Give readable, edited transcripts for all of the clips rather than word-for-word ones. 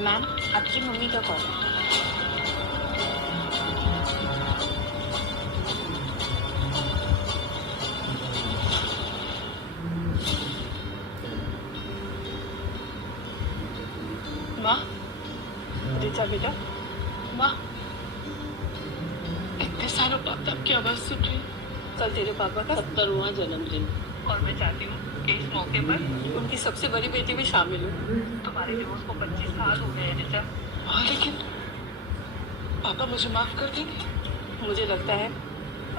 Ma'am, आपकी mummy का call है। माँ, रीचा बेटा, माँ, इतने सालों बाद आपकी आवाज सुन रही हूँ। कल तेरे पापा का 70वां जन्मदिन और मैं चाहती हूँ कि इस मौके पर उनकी सबसे बड़ी बेटी भी शामिल हो। तुम्हारे डिवोर्स को 25 साल हो गए हैं रीचा। हाँ, लेकिन पापा मुझे माफ कर देंगे। मुझे लगता है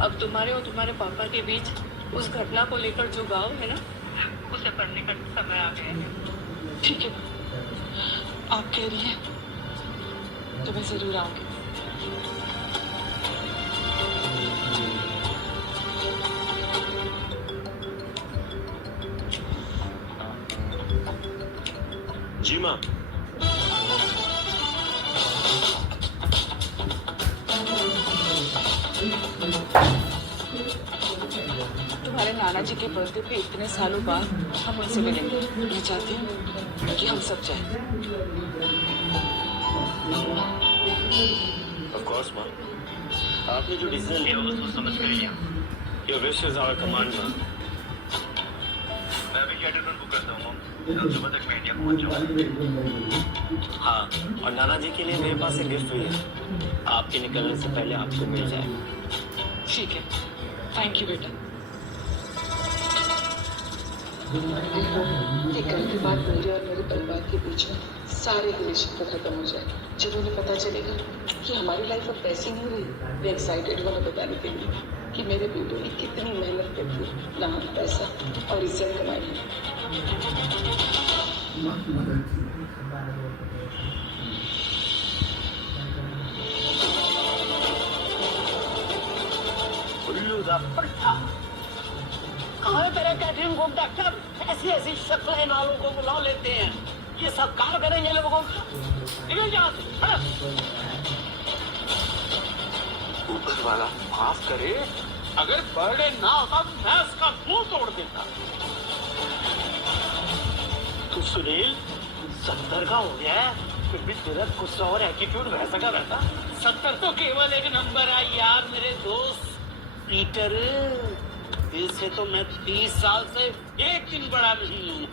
अब तुम्हारे और तुम्हारे पापा के बीच उस घटना को लेकर जो गाँव है ना, उसे पढ़ने का समय आ गया है। ठीक है, आप कह रही हैं तो मैं जरूर आऊंगी। जी माँ। तुम्हारे नाना जी के बर्थडे पे इतने सालों बाद हम उनसे मिलेंगे। मैं चाहती हूँ कि हम सब जाएं। Of course, माँ। आपने जो डिसीजन लिया वो सोच समझ कर लिया। Your wish is our command, माँ। मैं अभी शेड्यूल बुक करता हूँ। कल सुबह तक मैं इंडिया पहुँच जाऊँगा। हाँ, और नाना जी के लिए मेरे पास एक गिफ्ट भी है। आपके निकलने से पहले आपको मिल जाएगा। ठीक है, थैंक यू बेटा। ये कल के बाद मेरे और मेरे परिवार के बीच में सारे रिलेशन को खत्म हो जाए। जब उन्हें पता चलेगा कि हमारी लाइफ अब वैसी नहीं रही, वे एक्साइटेड होना बताने के लिए कि मेरे बेटों ने कितनी मेहनत करके नाम, पैसा और इज्जत कमाई है। उल्लू दा पट्टा। कहाँ है तेरा कैटरिंग रूम डॉक्टर? ऐसी ऐसी शक्लें वालों को बुला लेते हैं। ये सब कार करेंगे लोगों का। निकल जाओ। ऊपर वाला माफ करे। अगर बर्थडे ना होता तो मैं उसका मुंह तोड़ देता। तू सुनील 70 का हो गया है, फिर भी तेरा गुस्सा और एटीट्यूड वैसा का वैसा। 70 तो केवल एक नंबर है यार मेरे दोस्त। पीटर, इससे तो मैं 30 साल से एक दिन बड़ा नहीं हूँ।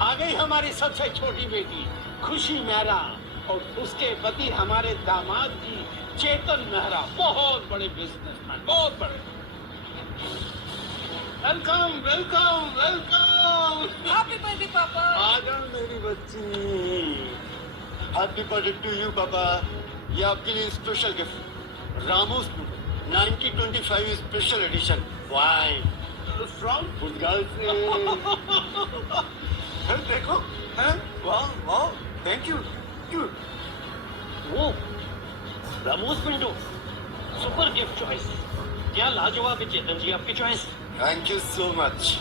आ गई हमारी सबसे छोटी बेटी खुशी मेहरा और उसके पति हमारे दामाद जी चेतन मेहरा, बहुत बड़े बिजनेसमैन, बहुत बड़े। Welcome welcome welcome. Happy birthday पापा। आ जाओ मेरी बच्ची। हैप्पी बर्थडे टू यू पापा। ये आपके लिए special gift, Ramos 1925 special edition wine from Portugal से। देखो, हैं? वाह वाह, थैंक यू। वो Ramos Pinto, super gift choice. क्या लाजवाब है चेतन जी आपकी choice. Thank you so much.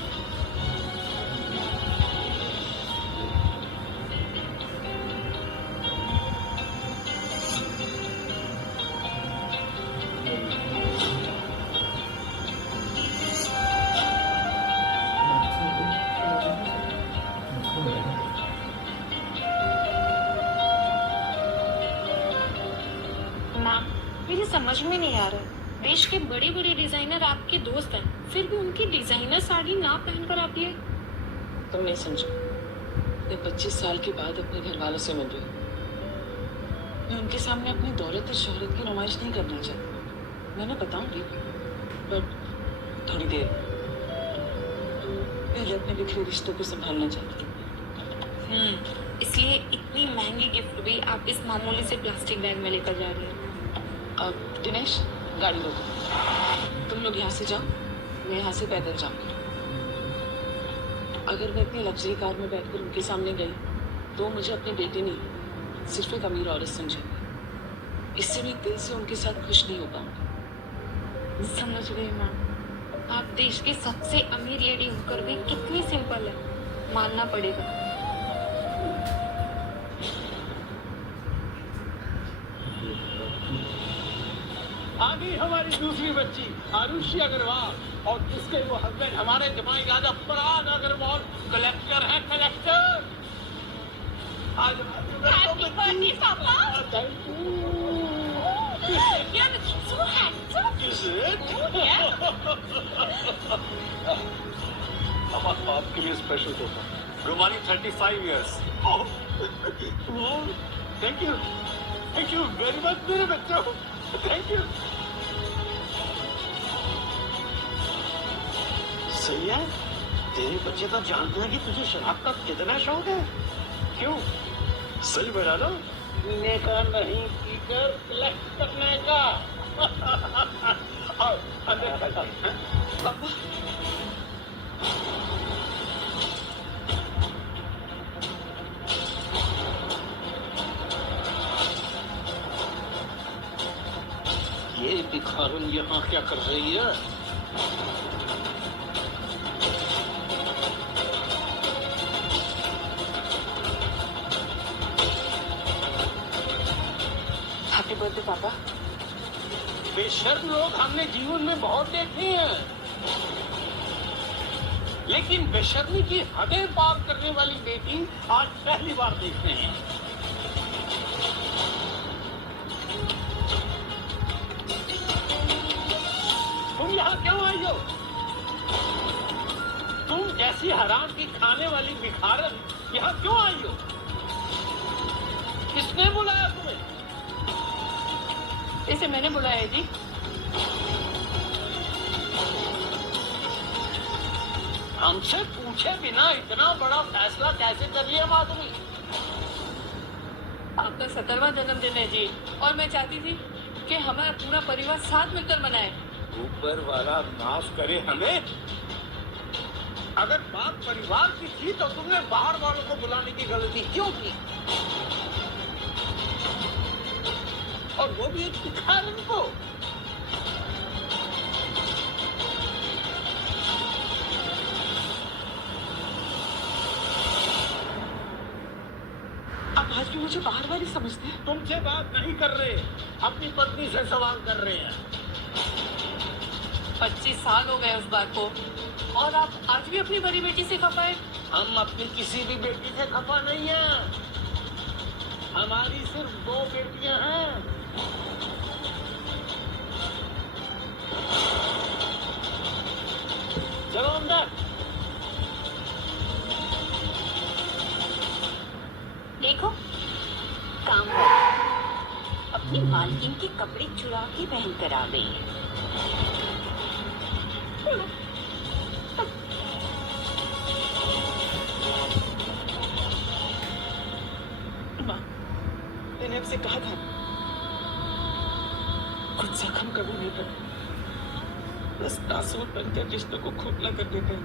माँ, मेरी समझ में नहीं आ रहा। देश के बड़े बड़े डिजाइनर आपके दोस्त हैं, फिर भी उनकी डिजाइनर साड़ी ना पहनकर आती है। तुम नहीं समझो। मैं 25 साल के बाद अपने घर वालों से मिल रही हूँ। मैं उनके सामने अपनी दौलत और शोहरत की नुमाइश नहीं करना चाहती। मैंने बताऊंगी, बट थोड़ी देर पहले अपने बिखरे रिश्तों को संभालना चाहती हूँ। इसलिए इतनी महंगी गिफ्ट भी आप इस मामूली से प्लास्टिक बैग में लेकर जा रहे हैं। अब दिनेश, गाड़ी रोको। तुम लोग यहाँ से जाओ, मैं यहाँ से पैदल जाऊंगी। अगर मैं इतनी लग्जरी कार में बैठकर उनके सामने गई तो मुझे अपनी बेटी नहीं, सिर्फ एक अमीर औरत समझेंगे। इससे मैं दिल से उनके साथ खुश नहीं हो पाऊंगी। समझ गई माँ। आप देश की सबसे अमीर लेडी होकर भी कितनी सिंपल है, मानना पड़ेगा। आ गई हमारी दूसरी बच्ची आरुषि अग्रवाल, और इसके वो हस्बैंड हमारे जमाई राजा पराग अग्रवाल कलेक्टर हैं, कलेक्टर। आज Happy birthday, Papa. Thank you. You're looking so handsome. Is it? Yeah. आपके लिए स्पेशल तोहफा। Rumani 35 years. Oh, wow, thank you very much मेरे बच्चों, thank you। सही है, तेरे बच्चे तो जानते हैं कि तुझे शराब का कितना शौक है। क्यों? सही बता दो। पीने का नहीं, पीकर कलेक्ट करने का। और अंदर चलते हैं। पापा ये भिखारन यहाँ क्या कर रही है? हैप्पी बर्थडे पापा। बेशर्म लोग हमने जीवन में बहुत देखे हैं, लेकिन बेशर्मी की हदें पार करने वाली बेटी आज पहली बार देख रहे हैं। तुम यहाँ क्यों आई हो? तुम जैसी हराम की खाने वाली भिखारन यहाँ क्यों आई हो? किसने बुलाया तुम्हें? इसे मैंने बुलाया है जी। हमसे पूछे बिना इतना बड़ा फैसला कैसे कर लिया माधुरी? आपका 17वां जन्मदिन है जी, और मैं चाहती थी कि हमारा पूरा परिवार साथ मिलकर मनाए। ऊपर वाला माफ करे हमें। अगर बात परिवार की थी तो तुमने बाहर वालों को बुलाने की गलती क्यों की? और वो भी एक भिखारन को। आप आज भी मुझे बाहर वाली समझते हैं। तुमसे बात नहीं कर रहे, अपनी पत्नी से सवाल कर रहे हैं। 25 साल हो गए उस बात को, और आप आज भी अपनी बड़ी बेटी से खफा है। हम अपनी किसी भी बेटी से खफा नहीं है। हमारी सिर्फ 2 बेटियां हैं। चलो अंदर। देखो, काम हो अपनी मालकिन के कपड़े चुरा के पहन कर आ गई है। माँ, मैंने आपसे कहा था कुछ जख्म कभी नहीं करते, बस नासूर बनकर रिश्तों को खोखला कर देते हैं।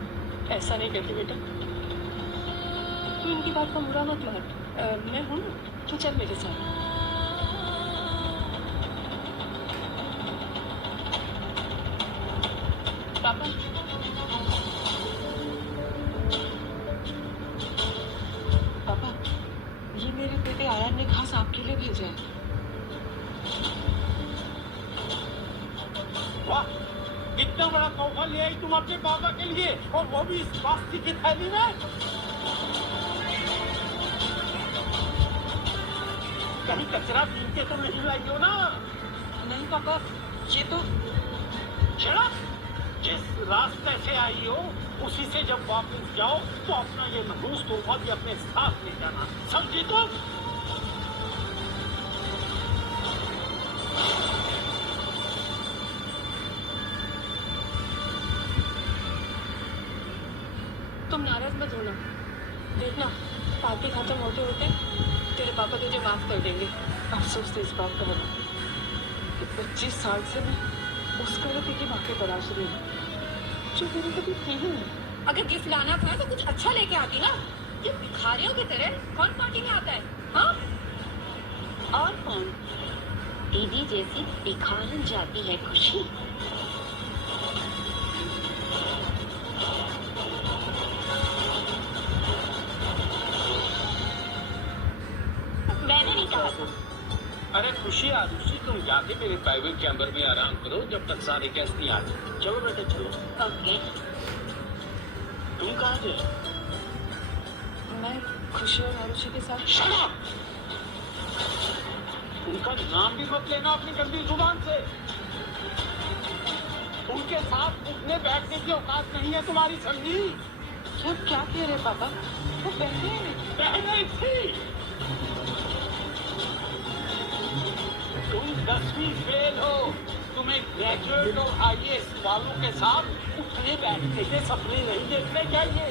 ऐसा नहीं करते बेटा। तू इनकी बात का बुरा मत मान। मैं हूँ ना, तो चल मेरे साथ। पापा, पापा, ये मेरे बेटे आयन ने खास आपके लिए भेजा है। वाह, इतना बड़ा तोहफा ले आई तुम अपने पापा के लिए, और वो भी इस प्लास्टिक की थैली में। कहीं कचरा पीन के तो नहीं लाई हो ना? नहीं पापा, ये तो चला, जिस रास्ते से आई हो उसी से जब वापस जाओ तो अपना ये मनहूस तोहफा भी अपने साथ ले जाना, समझी तुम? तुम नाराज मत होना। देखना, पार्टी खत्म होते होते तेरे पापा तुझे माफ कर देंगे। अफसोस तो इस बात का होगा कि 25 साल से मैं उस गलती की माफी तलाश रही हूँ जो मेरी कभी थी ही नहीं। अगर गिफ्ट लाना था तो कुछ अच्छा लेके आती ना। ये भिखारियों की तरह कौन पार्टी में आता है? हाँ? और कौन? दीदी जैसी भिखारन जाती है खुशी। मैंने नहीं कहा था। अरे खुशी आरुषि, तुम जाके मेरे प्राइवेट चैम्बर में आराम करो जब तक सारे गेस्ट नहीं आते। चलो बेटे चलो। ओके। तुम कहाँ थे? मैं खुशी और आरुषि के साथ। Shut up! उनका नाम भी मत लेना अपनी गंदी जुबान से। उनके साथ उठने बैठने की औकात नहीं है तुम्हारी, समझी? आप क्या कह रहे पापा? वो बहनें थी। तुम 10वीं फेल हो। तुम्हें ग्रेजुएट और IAS वालों के साथ उठने बैठने के सपने नहीं देखने चाहिए।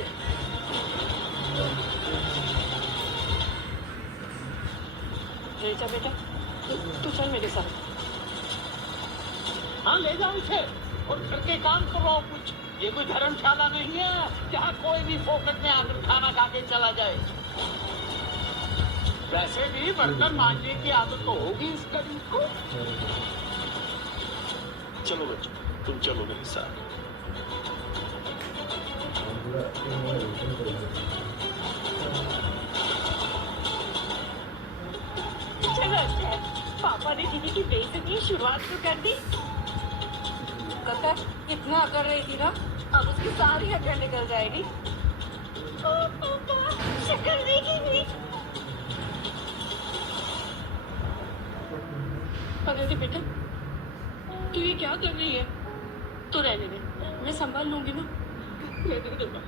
रेजा बेटा, तू चल मेरे साथ। हाँ ले जाओ इसे और घर के काम करवाओ कुछ। ये कोई धर्मशाला नहीं है जहाँ कोई भी फोकट में आकर खाना खा के चला जाए। वैसे भी बर्तन मांजने की आदत तो होगी इस गरीब को। चलो बच्चों, तुम चलो मेरे साथ। चलो अच्छा है, पापा ने दीदी की बेइज्जती की शुरुआत तो कर दी। कतर इतना कर रही थी ना, अब उसकी सारी अकड़ निकल जाएगी। ओ पापा, शक्ल देखेंगे। अरे बेटा, तू ये क्या कर रही है? तो रहने दे, मैं संभाल लूंगी ना। रहने दे माँ।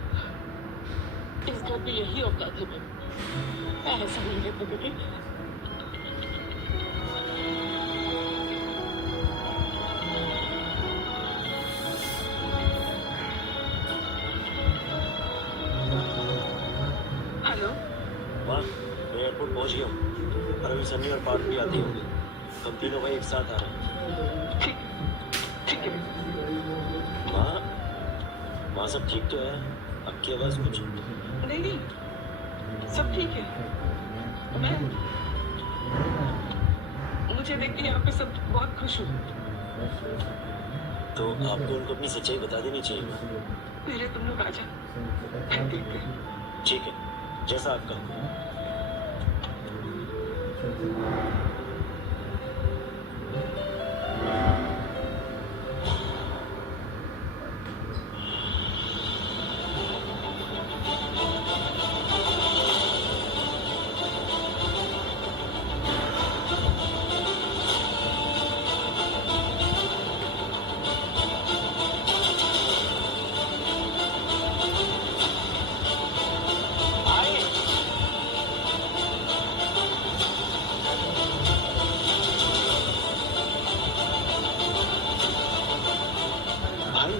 इस घर में यही औकात है मैं ऐसा नहीं है बेटे। हेलो माँ, मैं एयरपोर्ट पहुँच गया हूँ और अभी सन्नी और पार्थ भी आती होंगी। तुम तीनों भाई एक साथ आ रहे हैं। ठीक है। माँ, माँ सब ठीक तो है? आपकी आवाज़ कुछ नहीं, सब ठीक है। मुझे देख के यहाँ पे सब बहुत खुश हूँ। तो आपको उनको अपनी सच्चाई बता देनी चाहिए माँ। पहले तुम लोग आ जाओ, फिर देखते हैं। ठीक है, जैसा आप कहो। भाई,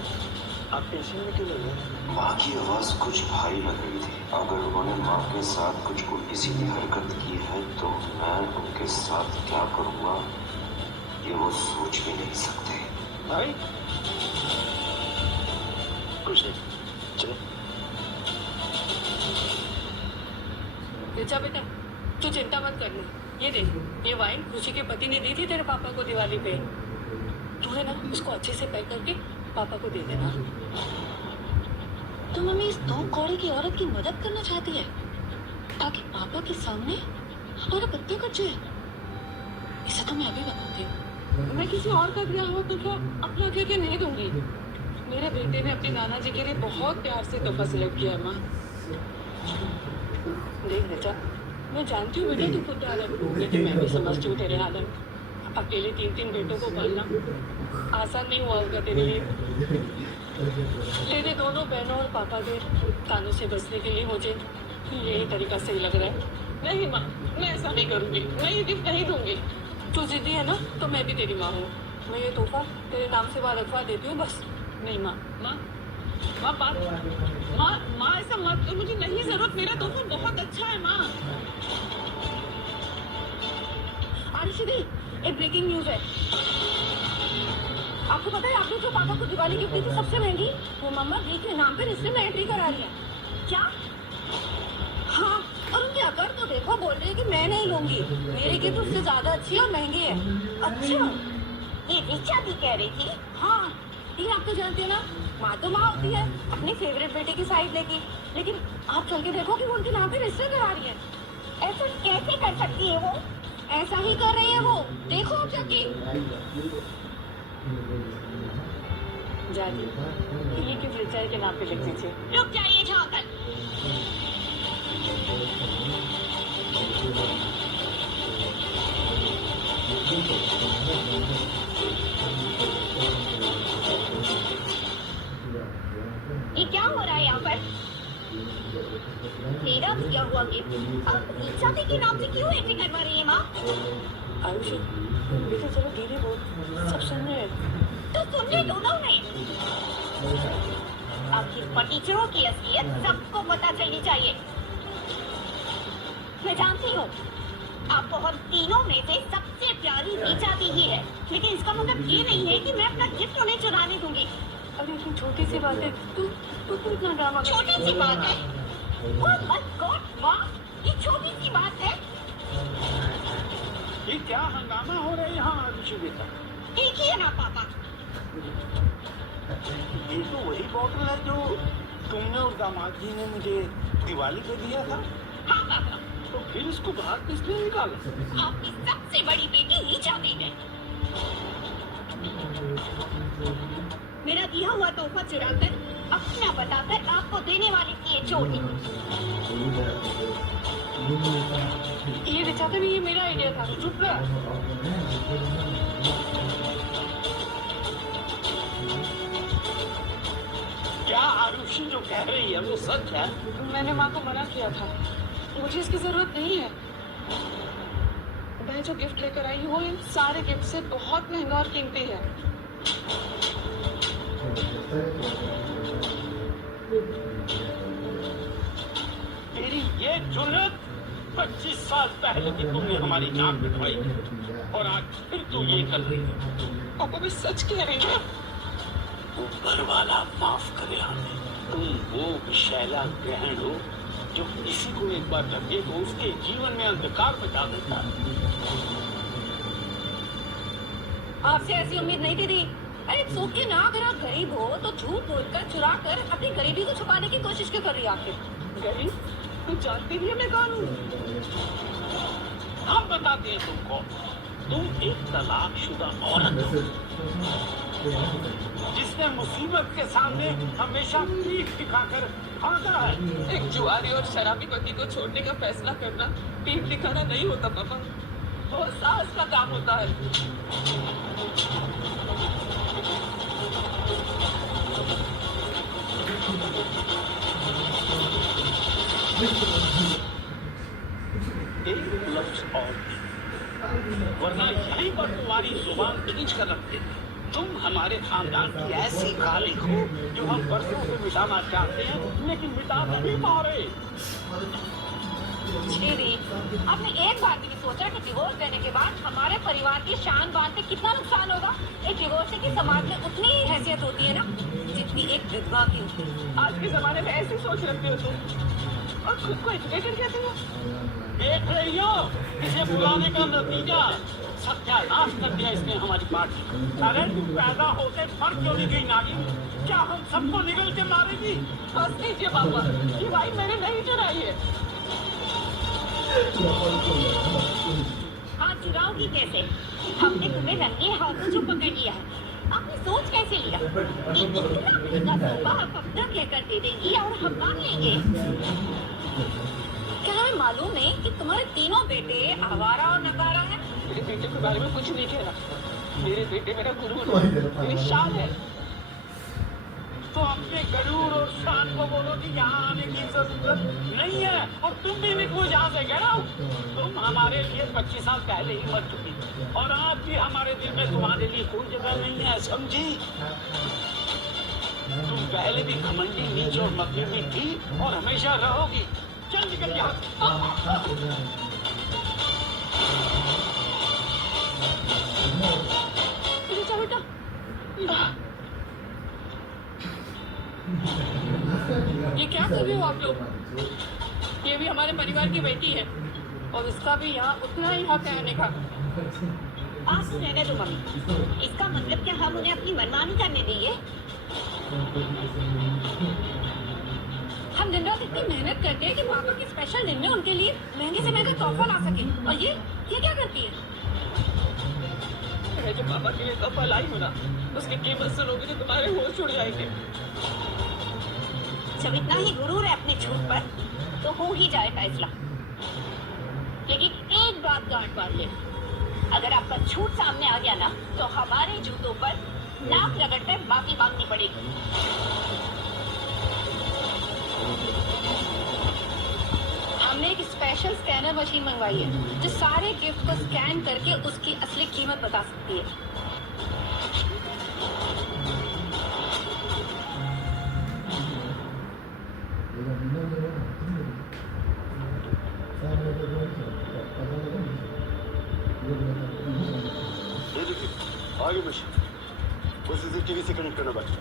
आप टेंशन में क्यों लग रहे हैं? माँ की आवाज कुछ भारी लग रही थी। अगर उन्होंने माँ के साथ कुछ उल्टी सीधी हरकत की है तो मैं उनके साथ क्या करूँगा ये वो सोच भी नहीं सकते। भाई कुछ नहीं, चलो। बेचा बेटा, तू चिंता मत करना। ये देख, ये वाइन खुशी के पति ने दी थी तेरे पापा को दिवाली पे। तू है ना, उसको अच्छे से पैक करके पापा को दे देना। तो मम्मी इस दो कौड़ी की औरत की मदद करना चाहती है ताकि पापा के सामने हमारा पत्ता कट जाए। इसे तो मैं अभी बताती हूँ। मैं किसी और का दिया हुआ तोहफा अपना कह के नहीं दूंगी। मेरे बेटे ने अपने नाना जी के लिए बहुत प्यार से तोहफा सिलेक्ट किया है माँ। देख बेटा, मैं जानती हूँ बेटा तू खुद हालत, लेकिन मैं भी समझती हूँ तेरे हालत। अकेले 3 बेटों को पालना आसान नहीं हुआ होगा तेरे लिए। तेरे दोनों बहनों और पापा के तानों से बचने के लिए मुझे यही तरीका सही लग रहा है। नहीं माँ, मैं ऐसा नहीं करूँगी, मैं ये गिफ्ट नहीं दूंगी। तू जिद्दी है ना, तो मैं भी तेरी माँ हूँ। मैं ये तोहफा तेरे नाम से वहाँ रखवा देती हूँ बस। नहीं माँ, माँ ऐसा मत, तो मुझे नहीं जरूरत। मेरा तोहफा बहुत अच्छा है माँ। आरुषि दी, एक ब्रेकिंग न्यूज है। आपको पता है आपने जो पापा को दिवाली गिफ्ट दी थी सबसे महंगी, वो मम्मा दी के नाम पे रिश्ते में एंट्री करा रही है। क्या? हाँ, और उनकी अकड़ तो देखो, बोल रही है कि मैं नहीं लूंगी, मेरे गिफ्ट उससे ज्यादा अच्छी और महंगी है। अच्छा, ये रिचा भी कह रही थी। हाँ, ये आप तो जानते हैं ना, माँ तो माँ होती है, अपने फेवरेट बेटे की साइड लेगी। लेकिन आप चल के देखो कि वो उनके नाम पे रिश्ते करा रही है। ऐसा कैसे कर सकती है वो? ऐसा ही कर रही है वो, देखो आप जाके। जानी ये गिफ्ट रिचार्ज के नाम पे लिख दीजिए। रुक जाइए झांकल। ये क्या हो रहा है यहाँ पर? मेरा दिया हुआ गिफ्ट अब शादी के नाम से क्यों एंट्री करवा रही है माँ? आयुषी बेटा चलो धीरे बोल, सब सुन रहे हैं। तो सुनने दो ना उन्हें। आखिर फटीचरों की असलियत सबको पता चलनी चाहिए। मैं जानती हूँ आपको हम तीनों में से सबसे प्यारी रीचा दी ही है, लेकिन इसका मतलब ये नहीं है कि मैं अपना गिफ्ट उन्हें चुराने दूंगी। अरे ये छोटी सी बात है, तू इतना ड्रामा कर- छोटी सी बात है? Oh my God, माँ, ये छोटी सी बात है? ये क्या हंगामा हो रहा है यहाँ आरुषि बेटा? देखिए ना पापा, ये तो वही बॉटल है जो तुमने और दामाद जी ने मुझे दिवाली पे दिया था। हाँ पापा, तो फिर इसको बाहर किसने निकाला? आपकी सबसे बड़ी बेटी रीचा दी है। मेरा दिया हुआ तोहफा चुराकर अपना बताकर आपको देने वाली थी ये चोटी। ये रिचा था भी, ये मेरा आइडिया था। चुप रह। क्या आरुषि जो कह रही है वो सच है? मैंने माँ को मना किया था, मुझे इसकी जरूरत नहीं है। मैं जो गिफ्ट लेकर आई हूँ इन सारे गिफ्ट से बहुत महंगा और कीमती है। तेरी ये जुर्रत 25 साल पहले भी तुमने हमारी जान बिठवाई और आज फिर तू ये कर रही है। पापा मैं सच कह रही हूँ। ऊपर वाला माफ करे हमें। तुम वो विशैला ग्रहण हो जो किसी को एक बार लगे तो उसके जीवन में अंधकार बचा देता है। आपसे ऐसी उम्मीद नहीं थी दी। अरे सोचिए ना, अगर आप गरीब हो तो झूठ बोलकर चुरा कर अपनी गरीबी को छुपाने की कोशिश क्यों कर रही है आखिर? गरीब, तू जानती भी है मैं कौन हूँ? हम बताते हैं तुमको, तुम एक तलाकशुदा औरत हो जिसने मुसीबत के सामने हमेशा पीठ दिखाकर भागा है। एक जुआरी और शराबी पति को छोड़ने का फैसला करना पीठ दिखाना नहीं होता पापा, वो साहस का काम होता है। एक लफ्ज और नहीं, वरना यहीं पर तुम्हारी जुबान खींच कर रखते। तुम हमारे खानदान की ऐसी खालिक हो जो हम बरसों से मिटाना चाहते हैं लेकिन मिटा नहीं पा रहे। दीदी, आपने एक बार भी नहीं सोचा कि डिवोर्स देने के बाद हमारे परिवार की शान बान पे कितना नुकसान होगा? एक डिवोर्स की समाज में उतनी ही हैसियत होती है ना जितनी एक विधवा की होती है। आज के जमाने में ऐसी सोच रखते हो तुम और खुद को एजुकेटेड कहते हो। देख रही हो इसे बुलाने का नतीजा? सत्यानाश कर दिया इसने हमारी पार्टी का। अरे तू पैदा होते फर्क क्यों नहीं गई नागिन? क्या हम सबको निगल के मारेगी? बस लीजिए पापा, ये भाई मैंने नहीं चुराई है। हाँ, चुराओगी कैसे? हमने तुम्हें रंगे हाथों जो पकड़ लिया है। आपने सोच कैसे लिया कि इतना महंगा तोहफा आप अपना कहकर दे देंगी और हम मान लेंगे? क्या हमें मालूम नहीं कि तुम्हारे तीनों बेटे आवारा और नकारा हैं? मेरे बेटे के बारे में कुछ नहीं कहना। मेरे बेटे मेरा गुरूर है, मेरी शान है। तो अपने गरूर और शान को बोलो कि यहाँ आने की जरूरत नहीं है और तुम भी निकलो यहाँ से। Get out. तुम हमारे लिए 25 साल पहले ही मर चुकी और आज भी हमारे दिल में तुम्हारे लिए कोई जगह नहीं है, समझी? तुम पहले भी घमंडी, नीच और मकलूबी थी और हमेशा रहोगी। चल निकल यहाँ। रिचा बेटा, ये क्या कर रहे हो आप लोग? ये भी हमारे परिवार की बेटी है और उसका भी यहाँ उतना ही हक है आने का। आप रहने दो मम्मी। इसका मतलब क्या हम उन्हें अपनी मनमानी करने देंगे? हम दिन रात इतनी मेहनत करते हैं कि पापा के स्पेशल दिन में उनके लिए महंगे से महंगा तोहफा ला सके, और ये ये क्या करती है? मैं जो पापा के लिए तोहफा लाई हूँ ना, उसकी कीमत सुनोगी तो तुम्हारे होश उड़ जाएंगे। जब इतना ही गुरूर है अपने झूठ पर तो हो ही जाए फैसला। लेकिन एक बात गांठ बांध ले, अगर आपका झूठ सामने आ गया ना तो हमारे जूतों पर नाक रगड़कर माफी मांगनी पड़ेगी। हमने एक स्पेशल स्कैनर मशीन मंगवाई है जो सारे गिफ्ट को स्कैन करके उसकी असली कीमत बता सकती है। ये देखिए आगे मशीन, वो सीसीटीवी से कनेक्ट करना बाकी।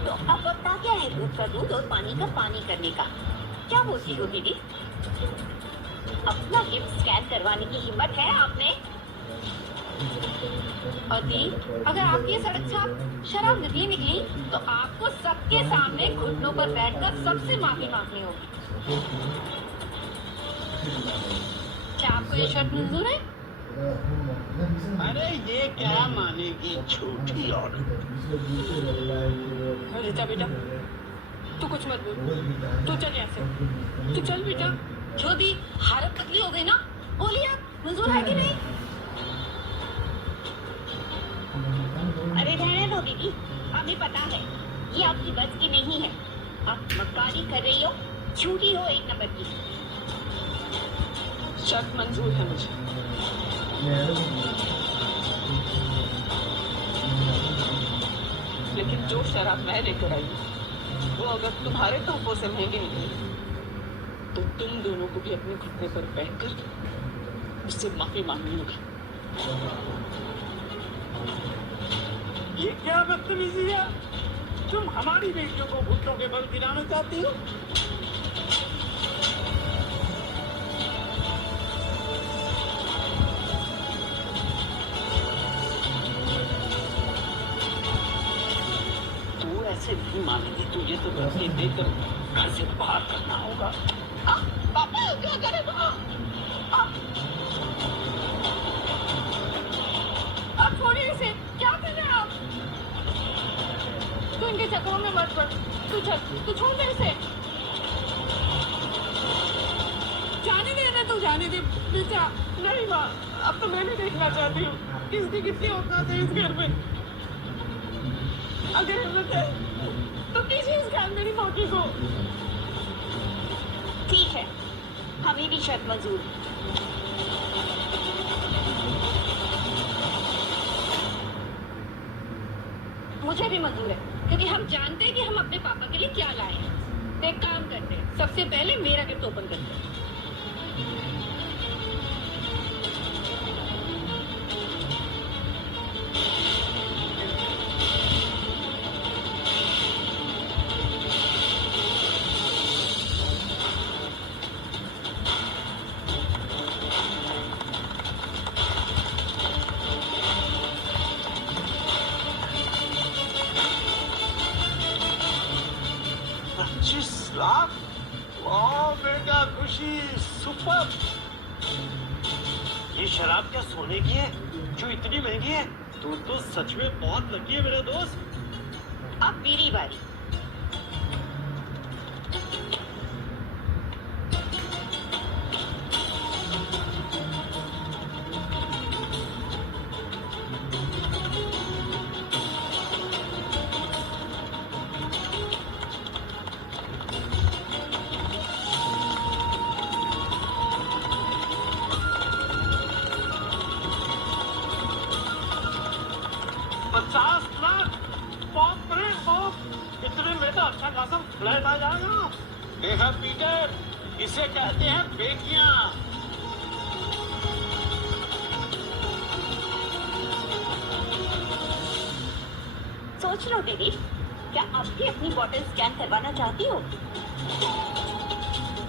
तो अब वक्ता क्या है दूध का दूध और पानी का पानी करने का? क्या बोलती हो दीदी? अपना गिफ्ट स्कैन करवाने की हिम्मत है आपने? और दी, अगर आपकी ये सड़क छाप शराब निकली तो आपको सबके सामने घुटनों पर बैठकर सबसे माफी मांगनी होगी। क्या आपको ये शर्त मंजूर है? अरे ये क्या मानेगी झूठी औरत। रीता बेटा, तू कुछ मत बोल, तू चल यहाँ से, तू चल बेटा। जो दी, हालत पतली हो गई ना, बोलिए आप मंजूर है कि नहीं? अरे रहने दो दीदी, हमें पता है ये आपकी बस की नहीं है। आप मक्कारी कर रही हो, झूठी हो एक नंबर की। शर्त मंजूर है मुझे, लेकिन जो शराब मैं लेकर आई वो अगर तुम्हारे तोहफों से महंगी निकली तो तुम दोनों को भी अपने घुटने पर बैठकर उससे माफी मांगनी होगी। ये क्या बदतमीजी है? तुम हमारी बेटियों को घुटनों के बल गिराना चाहती हो? तू ऐसे नहीं मानेगी, तुझे तो पैसे देकर घर से बाहर करना होगा। पापा क्या करें? आप छोड़िए इसे, क्या कर रहे हैं आप? तू इनके चक्करों में मत पड़, तू चल, तू छोड़ दे इसे। जाने दे ना, तू जाने दे बेटा। नहीं माँ, अब तो मैं भी देखना चाहती हूँ किसकी कितनी औकात है इस घर में। अगर हिम्मत है तो कीजिए इस घर मेरी मौकी को। ठीक है, हमें भी शर्त मंजूर है। मुझे भी मंजूर है, क्योंकि हम जानते हैं कि हम अपने पापा के लिए क्या लाए हैं। तो एक काम करते हैं, सबसे पहले मेरा गिफ्ट ओपन करते हैं। लाख? वाह बेटा, खुशी सुपर। ये शराब क्या सोने की है जो इतनी महंगी है? तू तो सच में बहुत लकी है मेरा दोस्त। अब मेरी बारी। अच्छा खासा फ्लैट आ जाएगा। देखा पीटर, इसे कहते हैं बेटियां। सोच लो दीदी, क्या आप भी अपनी बॉटल स्कैन करवाना चाहती हो?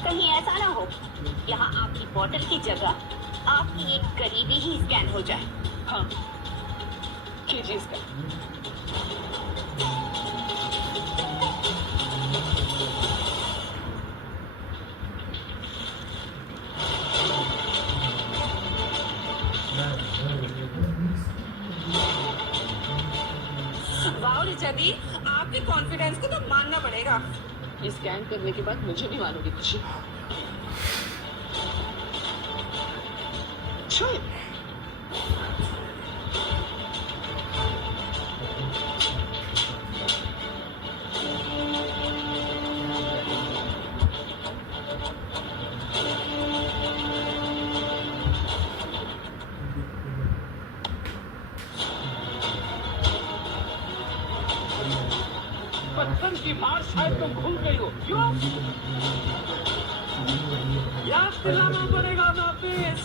कहीं ऐसा ना हो यहाँ आपकी बॉटल की जगह आपकी एक करीबी ही स्कैन हो जाए। हाँ, कीजिए इसका। रिचा दी, आपके कॉन्फिडेंस को तो मानना पड़ेगा। ये स्कैन करने के बाद मुझे भी मानोगी खुशी? बचपन की बात शायद तुम भूल गई हो। क्यों? याद दिलाना पड़ेगा वापिस।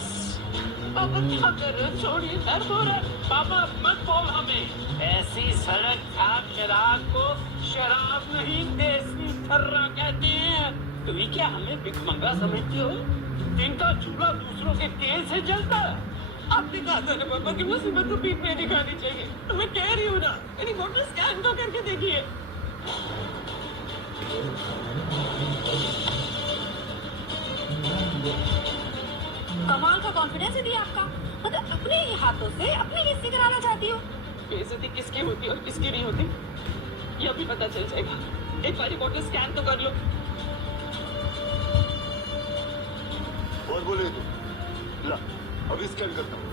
पापा क्या कर रहे हो? छोड़िए, दर्द हो रहा है। पापा मत बोल हमें। ऐसी सड़क छाप शराब को शराब नहीं देसी थर्रा कहते हैं। तुम्हें क्या हमें भिखमंगा समझते हो? इनका चूल्हा दूसरों के तेल से जलता है। आपने कहा था ना पापा कि मुसीबत को पीठ में दिखानी चाहिए, तो मैं कह रही हूँ ना, मेरी मोटर स्कैन तो करके देखिए। कमाल का कॉन्फिडेंस है दिया आपका, मतलब अपने ही हाथों से अपनी बेइज्जती कराना चाहती हो। बेइज्जती किसकी होती है और किसकी नहीं होती ये अभी पता चल जाएगा। एक बारी मोटर स्कैन तो कर लो। और बोले तो ला अभी स्कैन करता हूँ।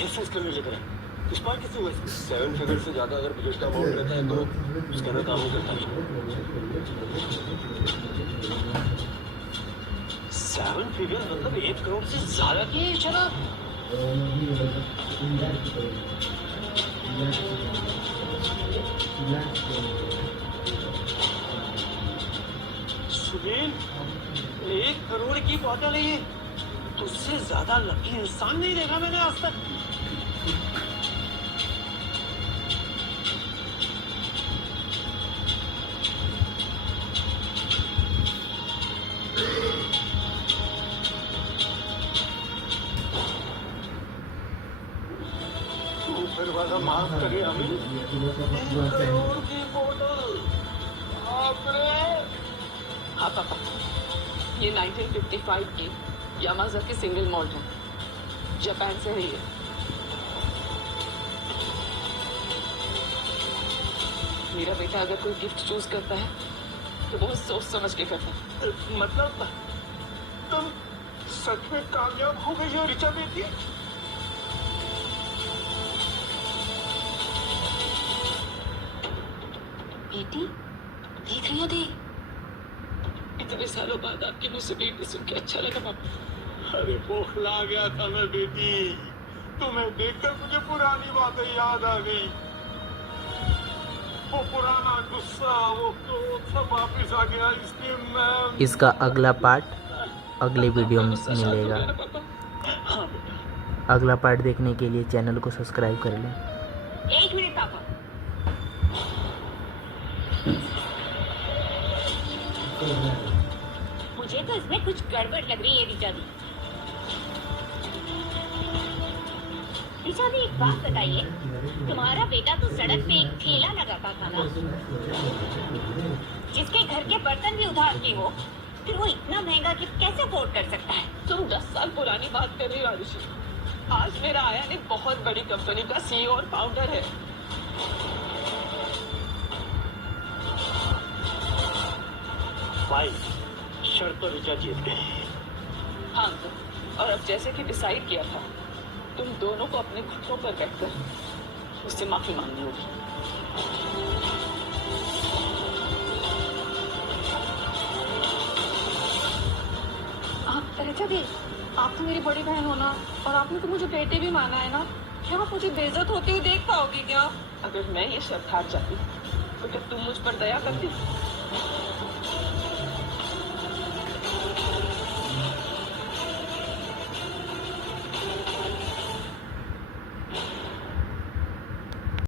कैसे स्कैनर लेकर आए? इस्तेमाल कैसे हुआ? 7 फिगर से ज्यादा अगर बजट का अमाउंट रहता है तो स्कैनर काम नहीं करता। 7 फिगर मतलब 1 करोड़ से ज्यादा की है शराब। सुनील, 1 करोड़ की बॉटल है ये। तुझसे ज्यादा लकी इंसान नहीं देखा मैंने आज तक। ऊपर वाला माफ करे हमें। 1 करोड़ की बोतल। बाप रे। हाँ पापा, ये 1955 की यामाजा की सिंगल मॉल्ट है, जापान से है ये। मेरा बेटा अगर कोई गिफ्ट चूज करता है तो बहुत सोच समझ के करता है। मतलब तुम सच में कामयाब हो गई हो ऋचा बेटी? बेटी देख रही हो दी? इतने सालों बाद आपके मुंह से बेटी सुन के अच्छा लगा पापा। अरे बौखला गया था मैं बेटी। तुम्हें देखकर मुझे पुरानी बातें याद आ गई। वो पुराना गुस्सा, वो क्रोध सब वापिस आ गया। इसलिए मैं इसका अगला पार्ट अगले वीडियो में मिलेगा। हाँ बेटा। अगला पार्ट देखने के लिए चैनल को सब्सक्राइब कर लें। 1 मिनट पापा। मुझे तो इसमें कुछ गड़बड़ लग रही है ऋचा दी। ऋचा दी, एक बात बताइए, तुम्हारा बेटा तो सड़क पे एक ठेला लगाता था ना, जिसके घर के बर्तन भी उधार के हो, फिर वो इतना महंगा गिफ्ट कैसे अफोर्ड कर सकता है? तुम 10 साल पुरानी बात कर रही हो आरुषि। आज मेरा आयान एक बहुत बड़ी कंपनी का सीईओ और फाउंडर है। भाई शर्त पर ऋचा जीत गए। हाँ अंकल, और अब जैसे कि डिसाइड किया था, तुम दोनों को अपने घुटनों पर बैठकर उससे माफी मांगनी होगी। आप ऋचा दी, आप तो मेरी बड़ी बहन हो ना, और आपने तो मुझे बेटे भी माना है ना, क्या आप मुझे बेइज्जत होती हुई देख पाओगी क्या? अगर मैं ये शर्त हार जाती तो क्या तुम मुझ पर दया करती?